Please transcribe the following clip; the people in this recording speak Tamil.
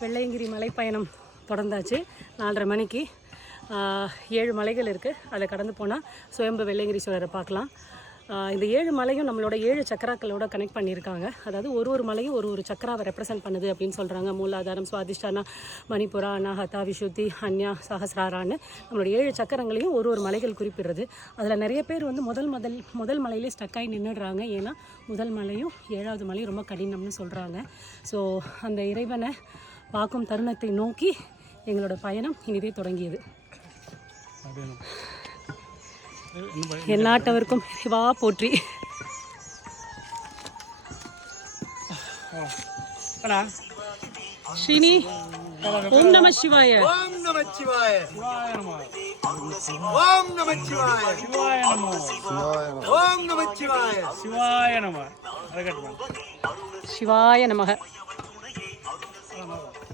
வெள்ளையங்கிரி மலைப்பயணம் தொடர்ந்தாச்சு. நாலரை மணிக்கு ஏழு மலைகள் இருக்குது அதில் கடந்து போனால் சுயம்பு சோழரை பார்க்கலாம். இந்த ஏழு மலையும் நம்மளோட ஏழு சக்கராக்களோட கனெக்ட் பண்ணியிருக்காங்க. அதாவது ஒரு ஒரு மலையும் ஒரு ஒரு சக்கராவை ரெப்ரசென்ட் பண்ணுது அப்படின்னு சொல்கிறாங்க மூலாதாரம் சுவாதிஷ்டானா மணிப்புரா அனாஹதா விஷுத்தி அன்யா சஹசிராரான்னு நம்மளோட ஏழு சக்கரங்களையும் ஒரு ஒரு மலைகள் குறிப்பிடுறது. அதில் நிறைய பேர் வந்து முதல் முதல் முதல் மலையிலே ஸ்டக்காகி நின்றுடுறாங்க ஏன்னா முதல் மலையும் ஏழாவது மலையும் ரொம்ப கடினம்னு சொல்கிறாங்க ஸோ அந்த இறைவனை பார்க்கும் தருணத்தை நோக்கி எங்களோட பயணம் இனிதே தொடங்கியது. எந்நாட்டவருக்கும் சிவா போற்றி. ஸ்ரீனி ஓம் நம சிவாய. ஓம் நமச்சிவாய ஓம் நமச்சிவாய சிவாய. நமோ ஓம் நமச்சிவாய சிவாய. நம. அதை கட்டுமா சிவாய நமக. Bravo.